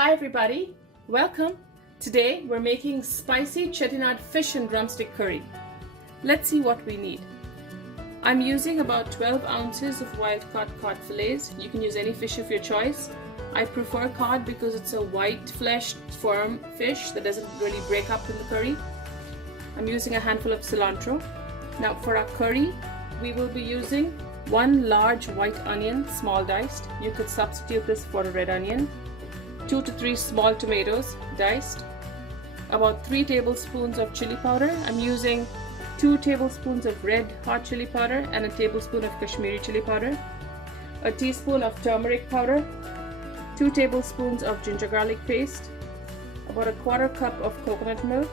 Hi everybody, welcome. Today we're making spicy Chettinad fish and drumstick curry. Let's see what we need. I'm using about 12 ounces of wild-caught cod fillets. You can use any fish of your choice. I prefer cod because it's a white-fleshed, firm fish that doesn't really break up in the curry. I'm using a handful of cilantro. Now for our curry, we will be using one large white onion, small diced. You could substitute this for a red onion. 2 to 3 small tomatoes, diced. About 3 tablespoons of chili powder. I'm using 2 tablespoons of red hot chili powder and a tablespoon of Kashmiri chili powder. A teaspoon of turmeric powder. 2 tablespoons of ginger garlic paste. About a quarter cup of coconut milk.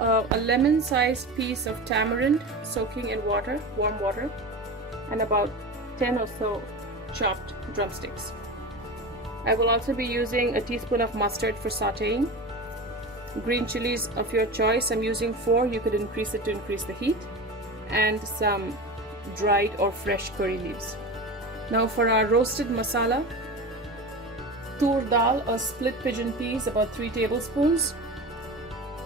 A lemon-sized piece of tamarind soaking in water, warm water. And about 10 or so chopped drumsticks. I will also be using a teaspoon of mustard for sauteing. Green chilies of your choice. I'm using 4. You could increase it to increase the heat. And some dried or fresh curry leaves. Now for our roasted masala. Tur dal or split pigeon peas, about 3 tablespoons.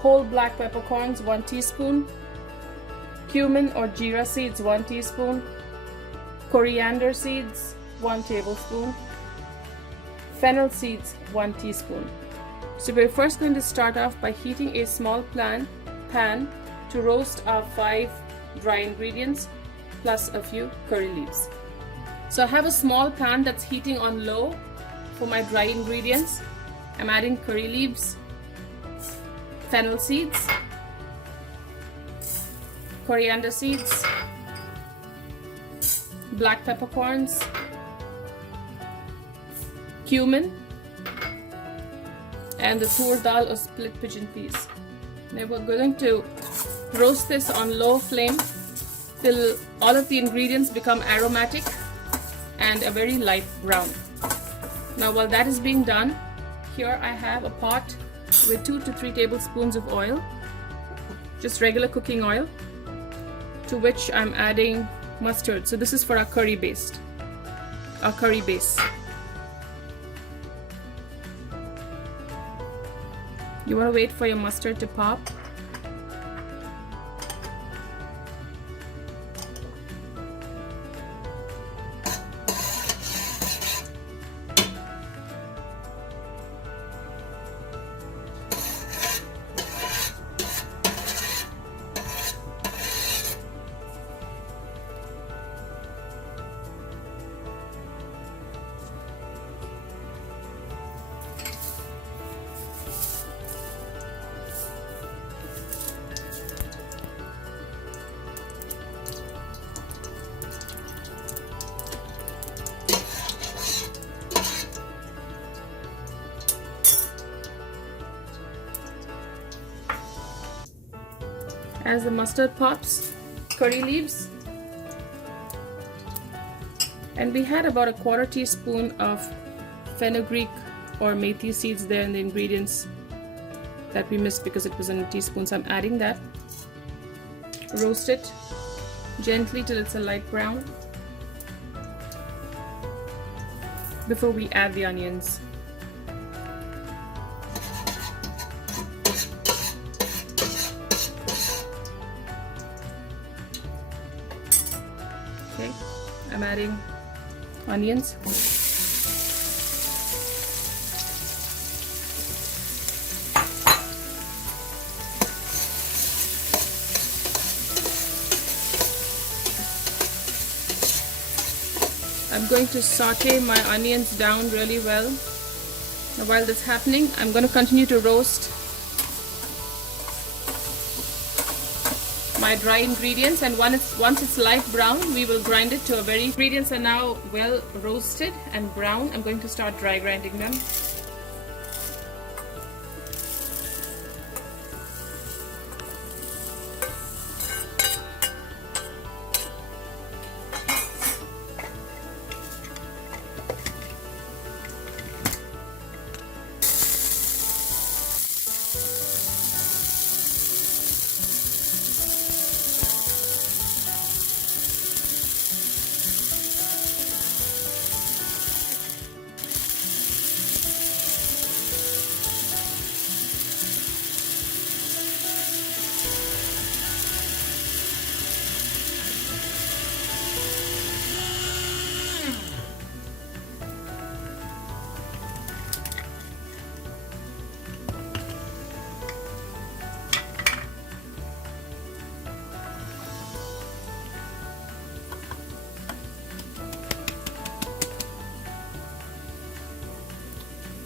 Whole black peppercorns, 1 teaspoon. Cumin or jeera seeds, 1 teaspoon. Coriander seeds, 1 tablespoon. Fennel seeds, 1 teaspoon. So we're first going to start off by heating a small pan to roast our 5 dry ingredients plus a few curry leaves. So I have a small pan that's heating on low for my dry ingredients. I'm adding curry leaves, fennel seeds, coriander seeds, black peppercorns, cumin, and the tur dal or split pigeon peas. Now we're going to roast this on low flame till all of the ingredients become aromatic and a very light brown. Now while that is being done, here I have a pot with 2 to 3 tablespoons of oil, just regular cooking oil, to which I'm adding mustard. So this is for our curry base. You want to wait for your mustard to pop. As the mustard pops, curry leaves, and we had about a quarter teaspoon of fenugreek or methi seeds there in the ingredients that we missed because it was in a teaspoon. So I'm adding that. Roast it gently till it's a light brown before we add the onions. Okay, I'm adding onions. I'm going to saute my onions down really well. Now while this is happening, I'm going to continue to roast my dry ingredients, and once it's light brown, we will grind it to a very... Ingredients are now well roasted and brown. I'm going to start dry grinding them.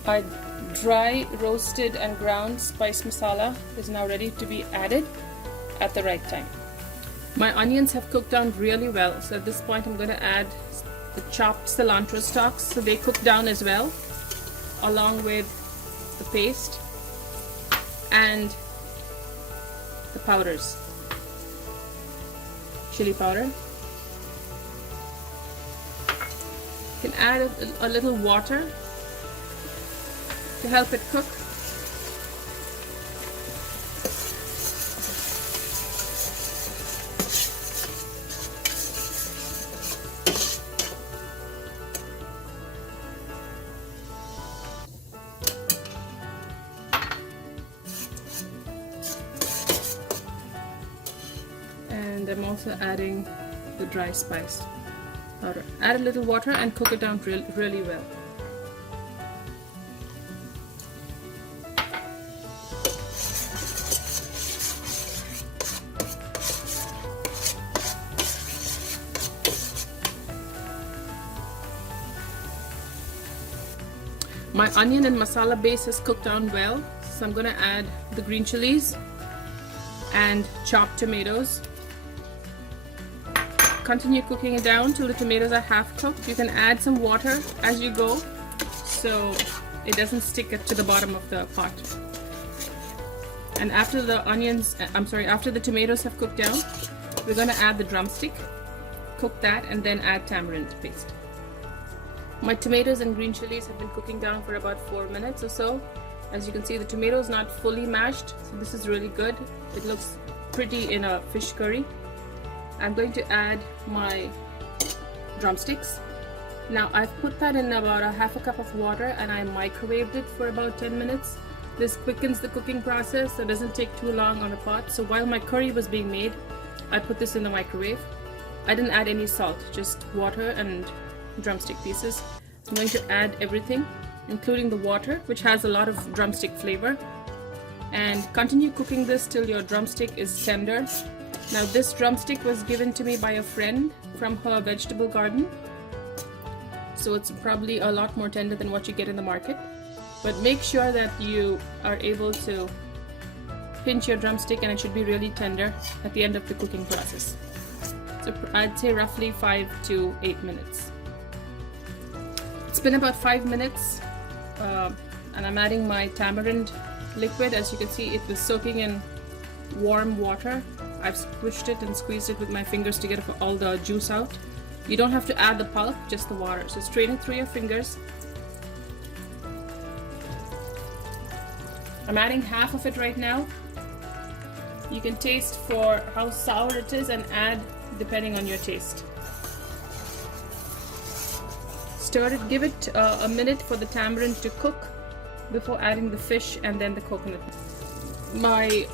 Our dry, roasted and ground spice masala is now ready to be added at the right time. My onions have cooked down really well, so at this point I'm going to add the chopped cilantro stalks, so they cook down as well, along with the paste and the powders. Chili powder. You can add a little water to help it cook. And I'm also adding the dry spice powder. Add a little water and cook it down really well. My onion and masala base has cooked down well, so I'm going to add the green chilies and chopped tomatoes. Continue cooking it down till the tomatoes are half cooked. You can add some water as you go so it doesn't stick to the bottom of the pot. And after the after the tomatoes have cooked down, we're going to add the drumstick, cook that, and then add tamarind paste. My tomatoes and green chilies have been cooking down for about 4 minutes or so. As you can see, the tomato is not fully mashed, so this is really good. It looks pretty in a fish curry. I'm going to add my drumsticks. Now I've put that in about a half a cup of water and I microwaved it for about 10 minutes. This quickens the cooking process, so it doesn't take too long on the pot. So while my curry was being made, I put this in the microwave. I didn't add any salt, just water and drumstick pieces. I'm going to add everything, including the water, which has a lot of drumstick flavor, and continue cooking this till your drumstick is tender. Now this drumstick was given to me by a friend from her vegetable garden, so it's probably a lot more tender than what you get in the market, but make sure that you are able to pinch your drumstick and it should be really tender at the end of the cooking process. So I'd say roughly 5 to 8 minutes. It's been about 5 minutes and I'm adding my tamarind liquid. As you can see, it was soaking in warm water. I've squished it and squeezed it with my fingers to get all the juice out. You don't have to add the pulp, just the water. So strain it through your fingers. I'm adding half of it right now. You can taste for how sour it is and add depending on your taste. Stir it, give it a minute for the tamarind to cook before adding the fish and then the coconut. My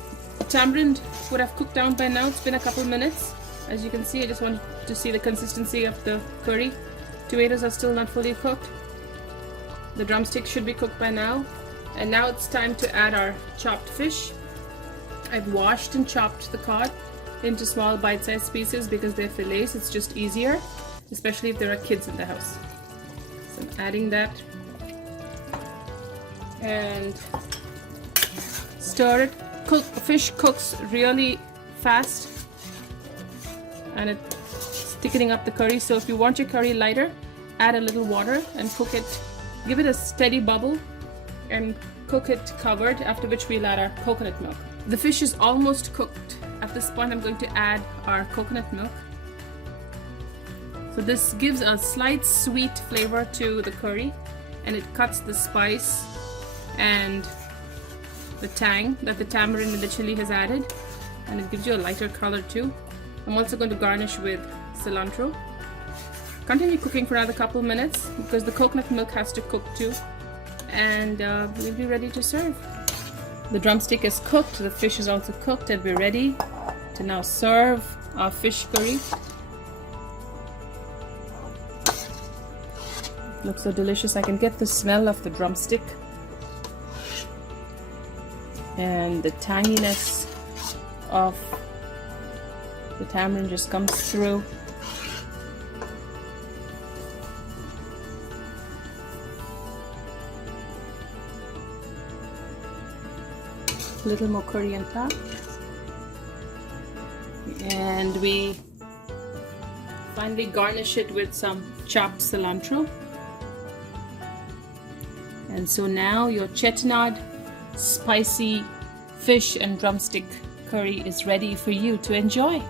tamarind would have cooked down by now. It's been a couple minutes. As you can see, I just want to see the consistency of the curry. Tomatoes are still not fully cooked. The drumstick should be cooked by now. And now it's time to add our chopped fish. I've washed and chopped the cod into small bite-sized pieces because they're fillets. It's just easier, especially if there are kids in the house. So I'm adding that and stir it. Fish cooks really fast and it's thickening up the curry, so if you want your curry lighter, add a little water and cook it. Give it a steady bubble and cook it covered, after which we'll add our coconut milk. The fish is almost cooked. At this point I'm going to add our coconut milk. So this gives a slight sweet flavor to the curry and it cuts the spice and the tang that the tamarind and the chili has added, and it gives you a lighter color too. I'm also going to garnish with cilantro. Continue cooking for another couple minutes because the coconut milk has to cook too, and we'll be ready to serve. The drumstick is cooked, the fish is also cooked, and we're ready to now serve our fish curry. It looks so delicious. I can get the smell of the drumstick. And the tanginess of the tamarind just comes through. A little more curry on top. And we finally garnish it with some chopped cilantro. And so now your Chettinad spicy fish and drumstick curry is ready for you to enjoy.